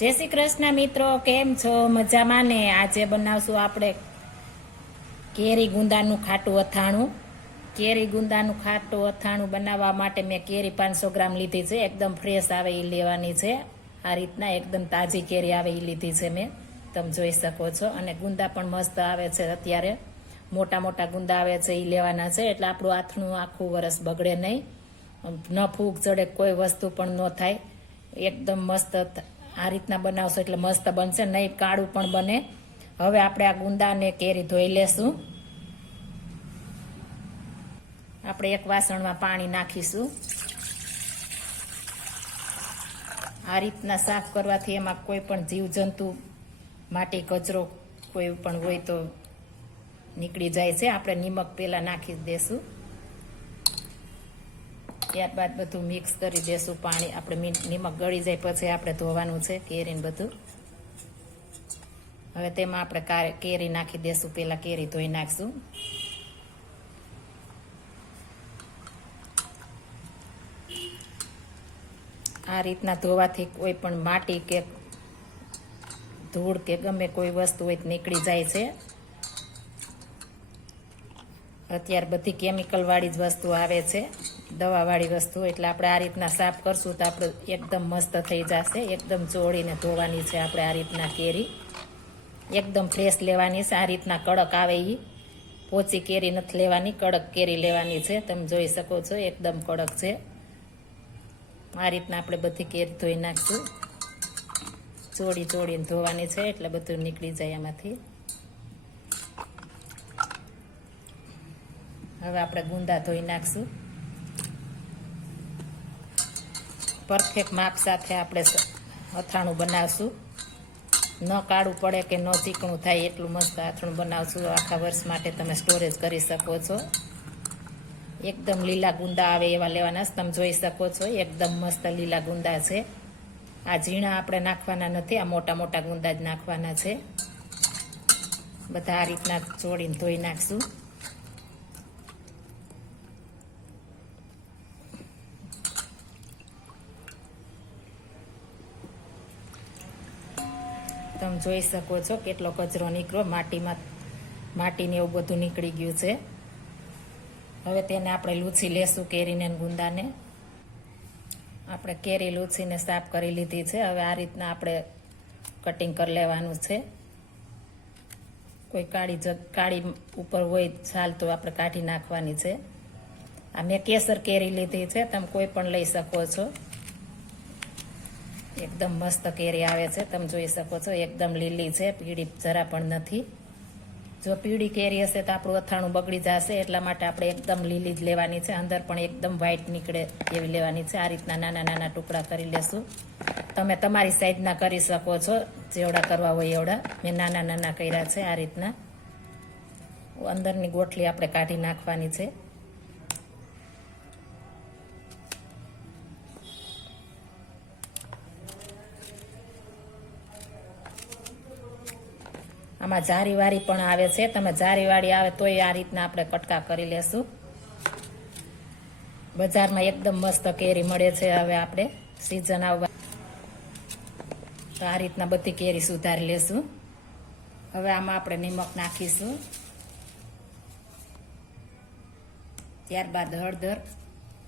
જય શ્રી કૃષ્ણ મિત્રો, કેમ છો? મજામાં ને? આજે બનાવશું આપણે કેરી ગુંદાનું ખાટું અથાણું. કેરી ગુંદાનું ખાટું અથાણું બનાવવા માટે મેં કેરી પાંચસો ગ્રામ લીધી છે. એકદમ ફ્રેશ આવે એ લેવાની છે. આ રીતના એકદમ તાજી કેરી આવે એ લીધી છે મેં. તમે જોઈ શકો છો. અને ગુંદા પણ મસ્ત આવે છે અત્યારે. મોટા મોટા ગુંદા આવે છે એ લેવાના છે. એટલે આપણું આથણું આખું વરસ બગડે નહીં. ન ફૂગ ચડે કોઈ વસ્તુ પણ ન થાય. એકદમ મસ્ત આ રીતના બનાવશો એટલે મસ્ત બનશે, નહીં કાળું પણ બને. હવે આપણે આ ગુંદાને કેરી ધોઈ લેશું. આપણે એક વાસણમાં પાણી નાખીશું. આ રીતના સાફ કરવાથી એમાં કોઈ પણ જીવજંતુ માટી કચરો કોઈ પણ હોય તો નીકળી જાય છે. આપણે નિમક પહેલાં નાખી દેશું. ત્યારબાદ બધું મિક્સ કરી દેશું, પાણી આપણે નિમક ગળી જાય પછી આપણે ધોવાનું છે, કેરીને બધું. હવે તેમાં આપણે કેરી નાખી દેશું પહેલાં કેરી ધોઈ નાખશું. આ રીતના ધોવાથી કોઈ પણ માટી કે ધૂળ કે ગમે કોઈ વસ્તુ હોય નીકળી જાય છે. અત્યારે બધી કેમિકલવાળી જ વસ્તુ આવે છે. દવા વાળી વસ્તુ એટલે આપણે આ રીતના સાફ કરશું તો આપણે એકદમ મસ્ત થઈ જશે. એકદમ ચોળીને ધોવાની છે આપણે આ રીતના કેરી. એકદમ ફ્રેશ લેવાની છે. આ રીતના કડક આવે એ પોચી કેરી નથી લેવાની, કડક કેરી લેવાની છે. તમે જોઈ શકો છો, એકદમ કડક છે. આ રીતના આપણે બધી કેરી ધોઈ નાખશું. ચોળી ચોળીને ધોવાની છે એટલે બધું નીકળી જાય એમાંથી હવે આપણે ગુંદા ધોઈ નાખશું. પરફેક્ટ માપ સાથે આપણે અથાણું બનાવશું. ન કાળું પડે કે ન ચીકણું થાય એટલું મસ્ત અથાણું બનાવશું. આખા વર્ષ માટે તમે સ્ટોરેજ કરી શકો છો. એકદમ લીલા ગુંદા આવે એવા લેવાના. તમે જોઈ શકો છો, એકદમ મસ્ત લીલા ગુંદા છે. આ ઝીણા આપણે નાખવાના નથી, આ મોટા મોટા ગુંદા જ નાખવાના છે. બધા આ રીતના ચોળીને ધોઈ નાખશું. તમે જોઈ શકો છો કેટલો કચરો નીકળ્યો. માટીમાં, માટીને એવું બધું નીકળી ગયું છે. હવે તેને આપણે લૂછી લેશું કેરીને ગુંદાને. આપણે કેરી લૂછીને સાફ કરી લીધી છે. હવે આ રીતના આપણે કટિંગ કરી લેવાનું છે. કોઈ કાળી જગ, કાળી ઉપર હોય છાલ તો આપણે કાઢી નાખવાની છે. આ મેં કેસર કેરી લીધી છે. તમે કોઈ પણ લઈ શકો છો. એકદમ મસ્ત કેરી આવે છે. તમે જોઈ શકો છો, એકદમ લીલી છે, પીળી જરા પણ નથી. જો પીળી કેરી હશે તો આપણું અથાણું બગડી જશે, એટલા માટે આપણે એકદમ લીલી જ લેવાની છે. અંદર પણ એકદમ વ્હાઈટ નીકળે એવી લેવાની છે. આ રીતના નાના નાના ટુકડા કરી લેશું. તમે તમારી સાઈઝના કરી શકો છો, જેવડા કરવા હોય એવડા. મેં નાના નાના કર્યા છે આ રીતના. અંદરની ગોઠલી આપણે કાઢી નાખવાની છે. આમાં જારીવાળી પણ આવે છે. તમે જારીવાળી આવે તોય આ રીતના આપણે કટકા કરી લેશું. બજારમાં એકદમ મસ્ત કેરી મળે છે હવે આપણે સિઝન આવવા. તો આ રીતના બધી કેરી સુધારી લેશું. હવે આમાં આપણે નિમક નાખીશું. ત્યારબાદ હળદર.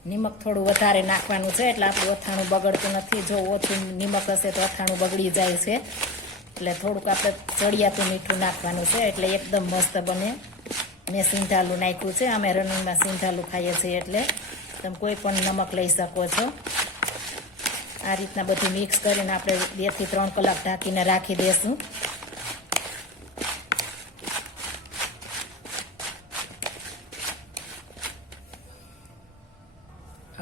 નિમક થોડું વધારે નાખવાનું છે એટલે આપણું અથાણું બગડતું નથી. જો ઓછું નિમક હશે તો અથાણું બગડી જાય છે. એટલે થોડુંક આપણે ચડિયાતું મીઠું નાખવાનું છે, એટલે એકદમ મસ્ત બને. મેં સિંધાલું નાખ્યું છે, અમે રનિંગમાં સિંધાલું ખાઈએ છીએ એટલે તમે કોઈ પણ નમક લઈ શકો છો. આ રીતના બધું મિક્સ કરીને આપણે બેથી ત્રણ કલાક ઢાંકીને રાખી દેશું.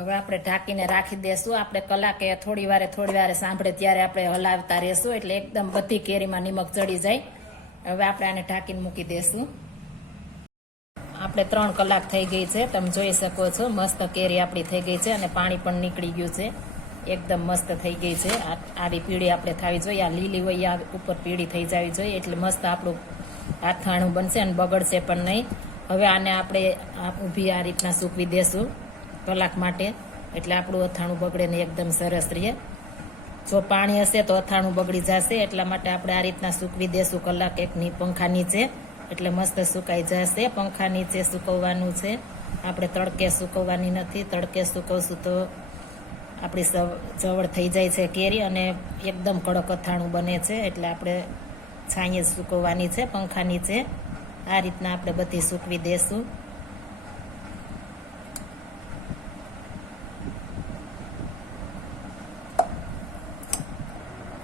હવે આપણે ઢાંકીને રાખી દેશું. આપણે કલાકે થોડી વારે થોડી વારે સાંભળે ત્યારે આપણે હલાવતા રહેશું. એટલે એકદમ બધી કેરીમાં નિમક ચડી જાય. હવે આપણે આને ઢાંકીને મૂકી દેશું. આપણે ત્રણ કલાક થઈ ગઈ છે. તમે જોઈ શકો છો, મસ્ત કેરી આપણી થઈ ગઈ છે અને પાણી પણ નીકળી ગયું છે. એકદમ મસ્ત થઈ ગઈ છે. આવી પીળી આપણે થવી જોઈએ. આ લીલી હોય, આ ઉપર પીળી થઈ જવી જોઈએ. એટલે મસ્ત આપણું હાથાણું બનશે અને બગડશે પણ નહીં. હવે આને આપણે ઊભી આ રીતના સૂકવી દેશું. કલાક માટે. એટલે આપણું અથાણું બગડે ને એકદમ સરસ રહે. જો પાણી હશે તો અથાણું બગડી જશે. એટલા માટે આપણે આ રીતના સૂકવી દેશું કલાક એકની પંખા નીચે. એટલે મસ્ત સુકાઈ જશે. પંખા નીચે સુકવવાનું છે. આપણે તડકે સુકવવાની નથી. તડકે સુકવશું તો આપણી જવળ થઈ જાય છે કેરી અને એકદમ કડક અથાણું બને છે. એટલે આપણે છાંયે સૂકવવાની છે પંખા નીચે. આ રીતના આપણે બધી સૂકવી દેશું.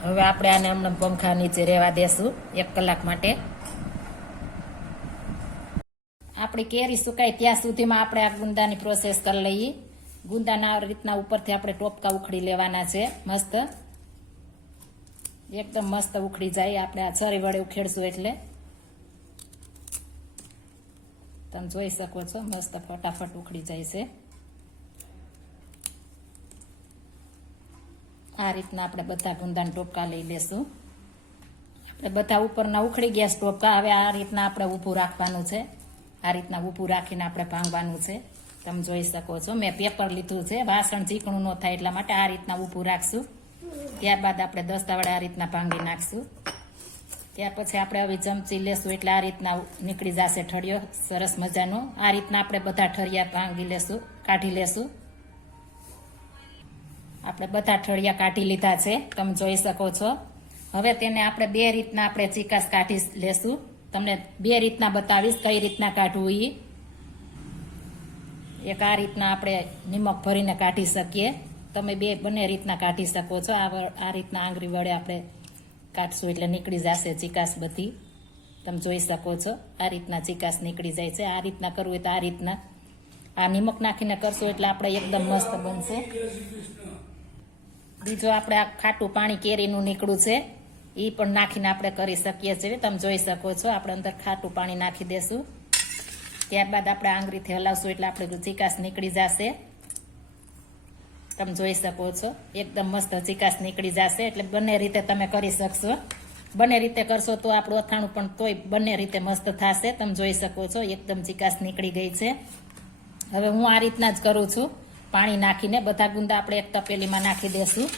હવે આપણે આને હમણાં પંખા નીચે રહેવા દેશું, એક કલાક માટે. આપણી કેરી સુકાય ત્યાં સુધીમાં આપણે આ ગુંદાની પ્રોસેસ કરી લઈએ. ગુંદાના રીતના ઉપરથી આપણે ટોપકા ઉખડી લેવાના છે, મસ્ત. એકદમ મસ્ત ઉખડી જાય, આપણે આ છરી વડે ઉખેડશું એટલે. તમે જોઈ શકો છો, મસ્ત ફટાફટ ઉખડી જાય છે. આ રીતના આપણે બધા ગુંદાના ટોપકા લઈ લેશું. આપણે બધા ઉપરના ઉખડી ગયા ટોપકા. હવે આ રીતના આપણે ઊભું રાખવાનું છે. આ રીતના ઊભું રાખીને આપણે ભાંગવાનું છે. તમે જોઈ શકો છો. મેં પેપર લીધું છે. વાસણ ચીકણું ન થાય એટલા માટે આ રીતના ઊભું રાખશું. ત્યારબાદ આપણે દસ્તાવાળા આ રીતના ભાંગી નાખશું. ત્યાર પછી આપણે હવે ચમચી લેશું એટલે આ રીતના નીકળી જશે ઠળિયો. સરસ મજાનો. આ રીતના આપણે બધા ઠળિયા ભાંગી લેશું, કાઢી લેશું. આપણે બધા ઠળિયા કાઢી લીધા છે. તમે જોઈ શકો છો. હવે તેને આપણે બે રીતના આપણે ચિકાસ કાઢી લેશું. તમને બે રીતના બતાવીશ કઈ રીતના કાઢવું એ એક આ રીતના આપણે નિમક ભરીને કાઢી શકીએ. તમે બે બંને રીતના કાઢી શકો છો. આ આ રીતના આંગળી વડે આપણે કાઢશું એટલે નીકળી જશે ચિકાસ બધી. તમે જોઈ શકો છો. આ રીતના ચિકાસ નીકળી જાય છે. આ રીતના કરવું હોય તો આ રીતના. આ નિમક નાખીને કરશું એટલે આપણે એકદમ મસ્ત બનશે. બીજું આપણે આ ખાટું પાણી કેરીનું નીકળું છે, એ પણ નાખીને આપણે કરી શકીએ છીએ. તમે જોઈ શકો છો, આપણે અંદર ખાટું પાણી નાખી દેશું. ત્યારબાદ આપણે આંગળીથી હલાવશું એટલે આપણે ચિકાસ નીકળી જશે. તમે જોઈ શકો છો, એકદમ મસ્ત ચિકાસ નીકળી જશે. એટલે બંને રીતે તમે કરી શકશો. બંને રીતે કરશો તો આપણું અથાણું પણ તોય બંને રીતે મસ્ત થશે. તમે જોઈ શકો છો, એકદમ ચિકાસ નીકળી ગઈ છે. હવે હું આ રીતના જ કરું છું. પાણી નાખીને બધા ગુંદા આપણે એક તપેલીમાં નાખી દઈશું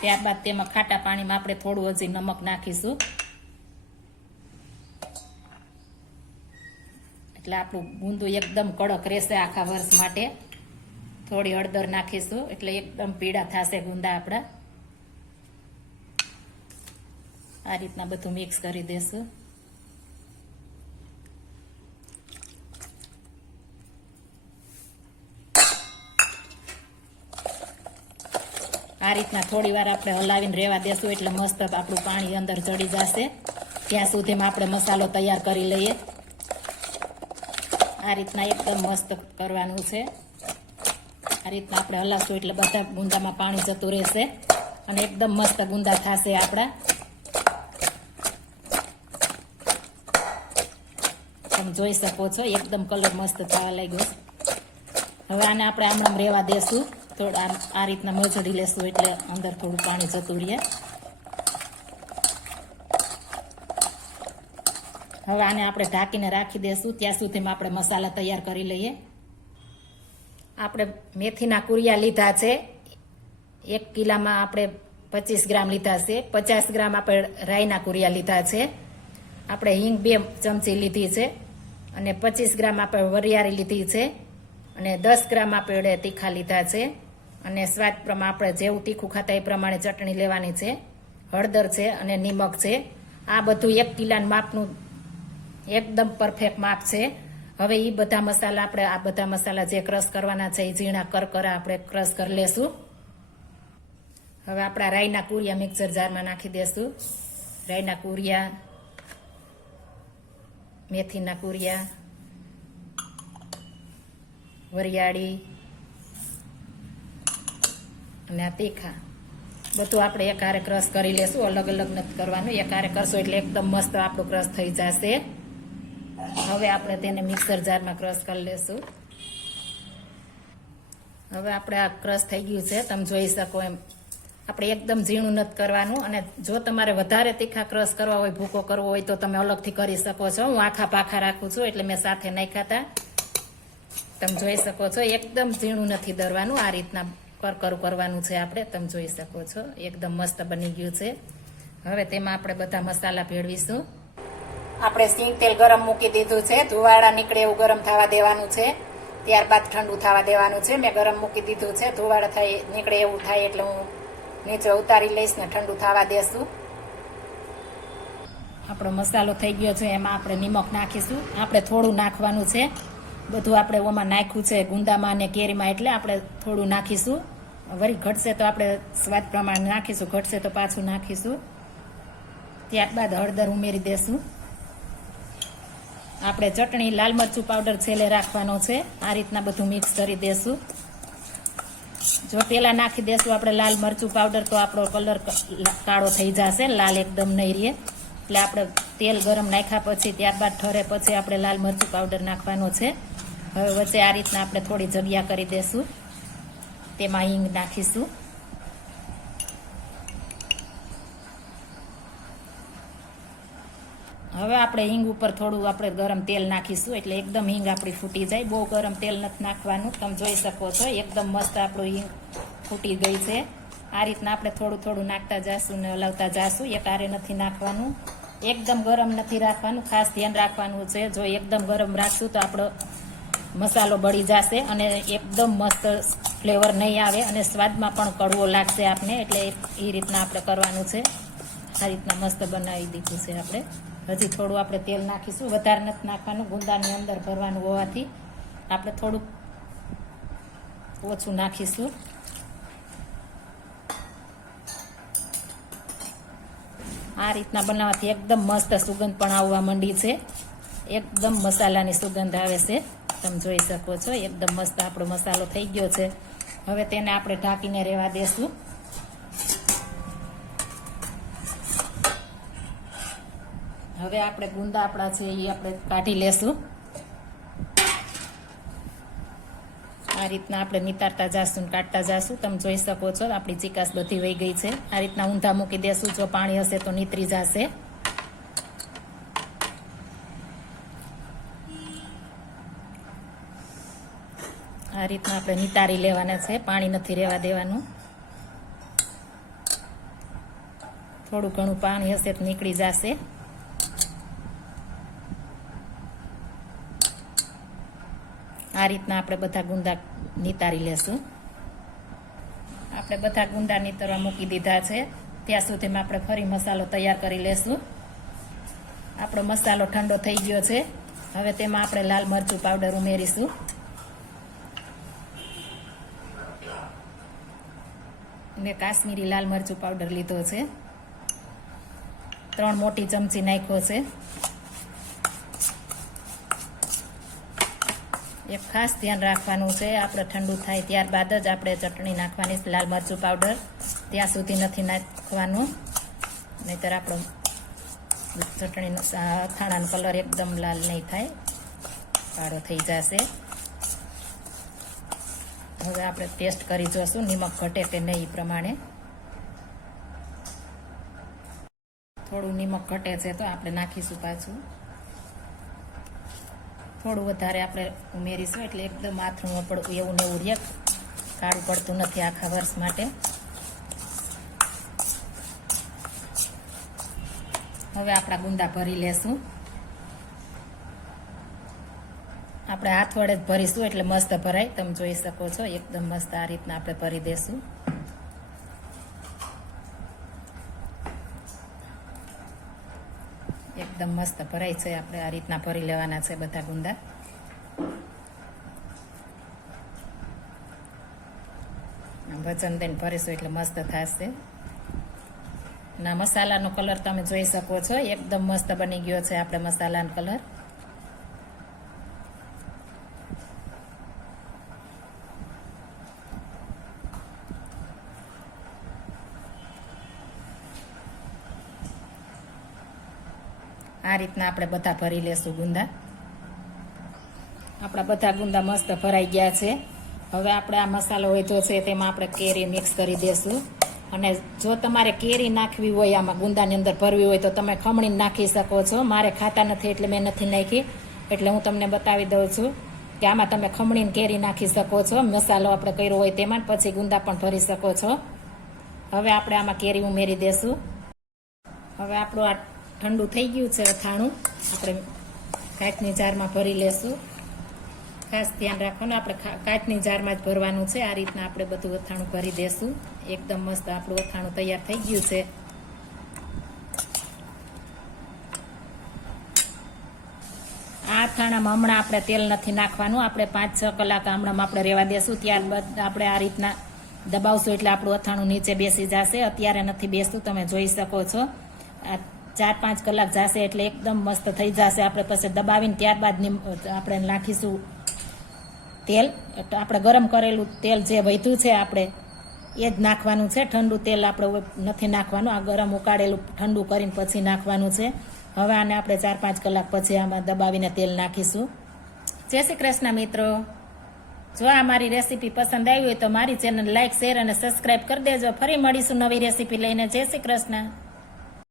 ત્યારબાદ તેમાં ખાટા પાણીમાં આપણે થોડું હજી નમક નાખીશું. એટલે આપણું ગુંદુ એકદમ કડક રહેશે આખા વર્ષ માટે. થોડી હળદર નાખીશું, એટલે એકદમ પીળા થશે ગુંદા આપણા. આ રીતના બધું મિક્સ કરી દેશું. આ રીતના થોડી વાર આપણે હલાવીને રહેવા દેશું એટલે મસ્ત આપણું પાણી અંદર ચડી જશે. ત્યાં સુધીમાં આપણે મસાલો તૈયાર કરી લઈએ. આ રીતના એકદમ મસ્ત કરવાનું છે. આ રીતના આપણે હલાવશું એટલે બધા ગુંદામાં પાણી જતું રહેશે અને એકદમ મસ્ત ગુંદા થશે આપણા. તમે જોઈ શકો છો, એકદમ કલર મસ્ત થવા લાગ્યો હવે આને આપણે આમણામ રહેવા દેશું. થોડા આ રીતના મજડી લેશું એટલે અંદર થોડું પાણી જતું રહે. હવે આને આપણે ઢાંકીને રાખી દેશું. ત્યાં સુધીમાં આપણે મસાલા તૈયાર કરી લઈએ. આપણે મેથીના કુરિયા લીધા છે. એક કિલામાં આપણે પચીસ ગ્રામ લીધા છે. પચાસ ગ્રામ આપણે રાઈના કુરિયા લીધા છે. આપણે હિંગ બે ચમચી લીધી છે. અને પચીસ ગ્રામ આપણે વરિયાળી લીધી છે. અને દસ ગ્રામ આપણે તીખા લીધા છે. અને સ્વાદ પ્રમાણે આપણે જેવું તીખું ખાતા એ પ્રમાણે ચટણી લેવાની છે, હળદર છે અને નિમક છે. આ બધું એક કિલાના માપનું એકદમ પરફેક્ટ માપ છે. હવે એ બધા મસાલા આપણે, આ બધા મસાલા જે ક્રશ કરવાના છે એ ઝીણા કરકરા આપણે ક્રશ કરી લેશું. હવે આપણા રાઈના કુરિયા મિક્સર જારમાં નાખી દેશું. રાઈના કુરિયા, મેથીના કુરિયા, વરિયાળી અને આ તીખા. બધું આપણે એક હારે ક્રશ કરી લેશું, અલગ અલગ નથી કરવાનું. એક હારે કરશું એટલે એકદમ મસ્ત આપણું ક્રશ થઈ જશે. હવે આપણે તેને મિક્સર જારમાં ક્રશ કરી લેશું. હવે આપણે આ ક્રશ થઈ ગયું છે, તમે જોઈ શકો એમ. આપણે એકદમ ઝીણું નથી કરવાનું અને જો તમારે વધારે તીખા ક્રશ કરવા હોય, ભૂકો કરવો હોય તો તમે અલગથી કરી શકો છો. હું આખા પાખા રાખું છું એટલે મેં સાથે નાખ્યા હતા. તમે જોઈ શકો છો, એકદમ ઝીણું નથી દરવાનું આ રીતના. કરકરું કરવાનું છે આપણે, તમે જોઈ શકો છો. એકદમ મસ્ત બની ગયું છે. હવે તેમાં આપણે બધા મસાલા ભેળવીશું. આપણે સિંગ તેલ ગરમ મૂકી દીધું છે. ધુવાળા નીકળે એવું ગરમ થવા દેવાનું છે. ત્યારબાદ ઠંડુ થવા દેવાનું છે. મેં ગરમ મૂકી દીધું છે. ધુવાળા થાય, નીકળે એવું થાય એટલે હું નીચે ઉતારી લઈશ ને ઠંડુ થવા દેશું. આપણો મસાલો થઈ ગયો છે. એમાં આપણે નિમક નાખીશું. આપણે થોડું નાખવાનું છે. બધું આપણે ઓમાં નાખ્યું છે ગુંદામાં અને કેરીમાં એટલે આપણે થોડું નાખીશું. વળી ઘટશે તો આપણે સ્વાદ પ્રમાણે નાખીશું, ઘટશે તો પાછું નાખીશું. ત્યારબાદ હળદર ઉમેરી દેશું. આપણે ચટણી, લાલ મરચું પાવડર છેલ્લે રાખવાનો છે. આ રીતના બધું મિક્સ કરી દેશું. જો પેલા નાખી દેશું આપણે લાલ મરચું પાવડર તો આપણો કલર કાળો થઈ જશે, લાલ એકદમ નહીં રહે. એટલે આપણે તેલ ગરમ નાખ્યા પછી, ત્યારબાદ ઠરે પછી આપણે લાલ મરચું પાવડર નાખવાનો છે. હવે વચ્ચે આ રીતના આપણે થોડી જગ્યા કરી દેશું. તેમાં હિંગ નાખીશું હવે આપણે હિંગ ઉપર થોડું આપણે ગરમ તેલ નાખીશું, એટલે એકદમ હિંગ આપણી ફૂટી જાય. બહુ ગરમ તેલ નથી નાખવાનું. તમે જોઈ શકો છો, એકદમ મસ્ત આપણું હિંગ ફૂટી ગઈ છે. આ રીતના આપણે થોડું થોડું નાખતા જાશું ને હલાવતા જાશું. એક આરે નથી નાખવાનું. એકદમ ગરમ નથી રાખવાનું. ખાસ ધ્યાન રાખવાનું છે. જો એકદમ ગરમ રાખશું તો આપણો મસાલો બળી જશે અને એકદમ મસ્ત ફ્લેવર નહીં આવે અને સ્વાદમાં પણ કડવો લાગશે આપને, એટલે એ રીતના આપણે કરવાનું છે. આ રીતના મસ્ત બનાવી દીધું છે આપણે. હજી થોડું આપણે તેલ નાખીશું. વધારે નથી નાખવાનું, ગુંદાની અંદર ભરવાનું હોવાથી આપણે થોડુંક ઓછું નાખીશું. આ રીતના બનાવવાથી એકદમ મસ્ત સુગંધ પણ આવવા માંડી છે. એકદમ મસાલાની સુગંધ આવે છે. તમે જોઈ શકો છો, એકદમ મસ્ત આપણો મસાલો થઈ ગયો છે. હવે તેને આપણે ઢાંકીને રહેવા દેશું. હવે આપણે ગુંદા આપણા છે એ આપણે કાઢી લેશું. આ રીતના આપણે નિતારતા જાશું કાઢતા જાશું. તમે જોઈ શકો છો, આપણી ચિકાસ બધી વહી ગઈ છે. આ રીતના ઊંધા મૂકી દેશું. જો પાણી હશે તો નીતરી જશે. આ રીતના આપણે નિતારી લેવાના છે. પાણી નથી રહેવા દેવાનું. થોડું ઘણું પાણી હશે તો નીકળી જશે. આ રીતના આપણે બધા ગુંદા નિતારી લેશું. આપણે બધા ગુંદા નીતરવા મૂકી દીધા છે. ત્યાં સુધીમાં આપણે ફરી મસાલો તૈયાર કરી લેશું. આપણો મસાલો ઠંડો થઈ ગયો છે. હવે તેમાં આપણે લાલ મરચું પાવડર ઉમેરીશું. મેં કાશ્મીરી લાલ મરચું પાવડર લીધો છે. ત્રણ મોટી ચમચી નાખ્યો છે. એક ખાસ ધ્યાન રાખવાનું છે, આપણે ઠંડુ થાય ત્યારબાદ જ આપણે ચટણી નાખવાની લાલ મરચું પાવડર ત્યાં સુધી નથી નાખવાનું. નહીતર આપણો ચટણીનો અથાણાનો કલર એકદમ લાલ નહીં થાય. કાળો થઈ જશે. હવે આપણે ટેસ્ટ કરી જોશું, નિમક ઘટે કે નહીં એ પ્રમાણે. થોડું નિમક ઘટે છે તો આપણે નાખીશું પાછું. થોડું વધારે આપણે ઉમેરીશું, એટલે એકદમ આથરું પડવું એવું ને એવું રે કાળું પડતું નથી આખા વર્ષ માટે. હવે આપણા ગુંદા ભરી લેશું. આપણે હાથ વડે જ ભરીશું એટલે મસ્ત ભરાય. તમે જોઈ શકો છો, એકદમ મસ્ત આ રીતના આપણે ભરી દેશું. એકદમ મસ્ત ભરાય છે, આપણે આ રીતના ભરી લેવાના છે બધા ગુંદા. વજન દઈને ભરીશું એટલે મસ્ત થશે. ના, મસાલાનો કલર તમે જોઈ શકો છો, એકદમ મસ્ત બની ગયો છે આપણે મસાલાનો કલર. આ રીતના આપણે બધા ભરી લેશું ગુંદા. આપણા બધા ગુંદા મસ્ત ભરાઈ ગયા છે. હવે આપણે આ મસાલો વધ્યો છે, તેમાં આપણે કેરી મિક્સ કરી દેશું. અને જો તમારે કેરી નાખવી હોય, આમાં ગુંદાની અંદર ભરવી હોય, તો તમે ખમણી નાખી શકો છો. મારે ખાતા નથી, એટલે મેં નથી નાખી. એટલે હું તમને બતાવી દઉં છું કે આમાં તમે ખમણીને કેરી નાખી શકો છો. મસાલો આપણે કર્યો હોય તેમાં, પછી ગુંદા પણ ભરી શકો છો. હવે આપણે આમાં કેરી ઉમેરી દેશું. હવે આપણું આ ઠંડુ થઈ ગયું છે અથાણું. આપણે કાચની જારમાં ભરી લેશું. ખાસ ધ્યાન રાખવાનું આપણે કાચની જારમાં જ ભરવાનું છે. આ રીતના આપણે બધું અથાણું ભરી દેશું. એકદમ મસ્ત આપણું અથાણું તૈયાર થઈ ગયું છે. આ અથાણામાં હમણાં આપણે તેલ નથી નાખવાનું. આપણે પાંચ, છ કલાક હમણાં આપણે રહેવા દેશું. ત્યારબાદ આપણે આ રીતના દબાવશું એટલે આપણું અથાણું નીચે બેસી જશે. અત્યારે નથી બેસતું, તમે જોઈ શકો છો. આ ચાર પાંચ કલાક જશે એટલે એકદમ મસ્ત થઈ જશે. આપણે પછી દબાવીને ત્યારબાદ આપણે નાખીશું તેલ. આપણે ગરમ કરેલું તેલ જે વધ્યું છે આપણે, એ જ નાખવાનું છે. ઠંડુ તેલ આપણે નથી નાખવાનું. આ ગરમ ઉકાળેલું ઠંડુ કરીને પછી નાખવાનું છે. હવે આને આપણે ચાર પાંચ કલાક પછી આમાં દબાવીને તેલ નાખીશું. જય શ્રી કૃષ્ણ મિત્રો. જો આ મારી રેસીપી પસંદ આવી હોય તો મારી ચેનલ લાઇક શેર અને સબસ્ક્રાઈબ કરી દેજો. ફરી મળીશું નવી રેસીપી લઈને. જય શ્રી કૃષ્ણ.